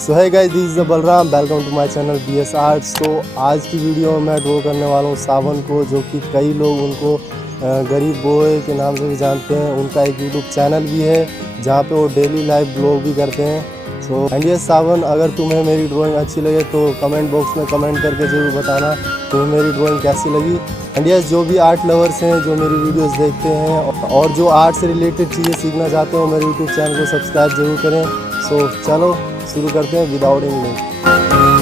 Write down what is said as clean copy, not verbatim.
So hey guys, this is the Balram, welcome to my channel BS arts. तो आज की वीडियो में मैं ड्रॉ करने वाला हूँ सावन को, जो कि कई लोग उनको गरीब बॉय के नाम से भी जानते हैं। उनका एक यूट्यूब चैनल भी है जहाँ पे वो डेली लाइव ब्लॉग भी करते हैं। सो एंड यस सावन, अगर तुम्हें मेरी ड्राइंग अच्छी लगे तो कमेंट बॉक्स में कमेंट करके ज़रूर बताना तुम्हें मेरी ड्राइंग कैसी लगी। एंड यस, जो भी आर्ट लवर्स हैं जो मेरी वीडियोस देखते हैं और जो आर्ट से रिलेटेड चीज़ें सीखना चाहते हो, मेरे यूट्यूब चैनल को सब्सक्राइब जरूर करें। सो चलो शुरू करते हैं विदाउट एनी लेट।